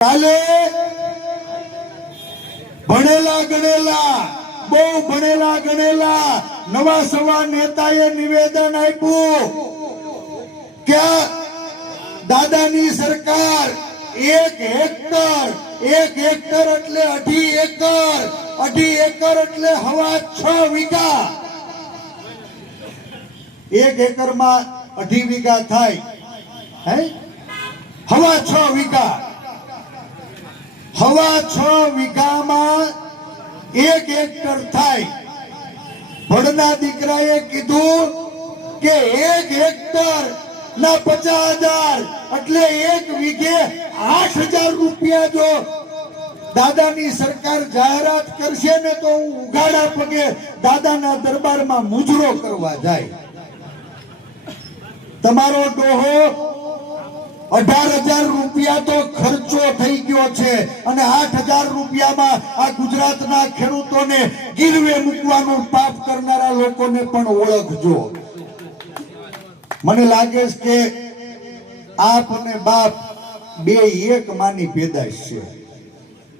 કાલે ભણેલા ગણેલા બહુ ભણેલા ગણેલા નવા સવા નેતાએ નિવેદન આપ્યું કે દાદાની સરકાર 1 હેક્ટર એટલે 2.5 એકર 2.5 એકર એટલે 6.5 વીઘા 1 એકરમાં 2.5 વીઘા થાય હે 6.5 વીઘા 6.5 વીઘામાં 1 હેક્ટર થાય ભણના દીકરાએ કીધું કે 1 હેક્ટર ના 50,000 એટલે 1 વીઘે 8,000 રૂપિયા જો દાદાની સરકાર જાહેરાત કરશે ને તો હું ઉઘાડા પગે દાદાના દરબારમાં મુજરો કરવા જાય તમારો ડોહો 18,000 રૂપિયા તો ખર્ચો થઈ ગયો છે અને 8,000 રૂપિયામાં આ ગુજરાતના ખેડૂતોને ગીરવે મૂકવાનું પાપ કરનારા લોકોને પણ ઓળખજો મને લાગે છે કે આપ અને બાપ બે એક માની પેદાશ છે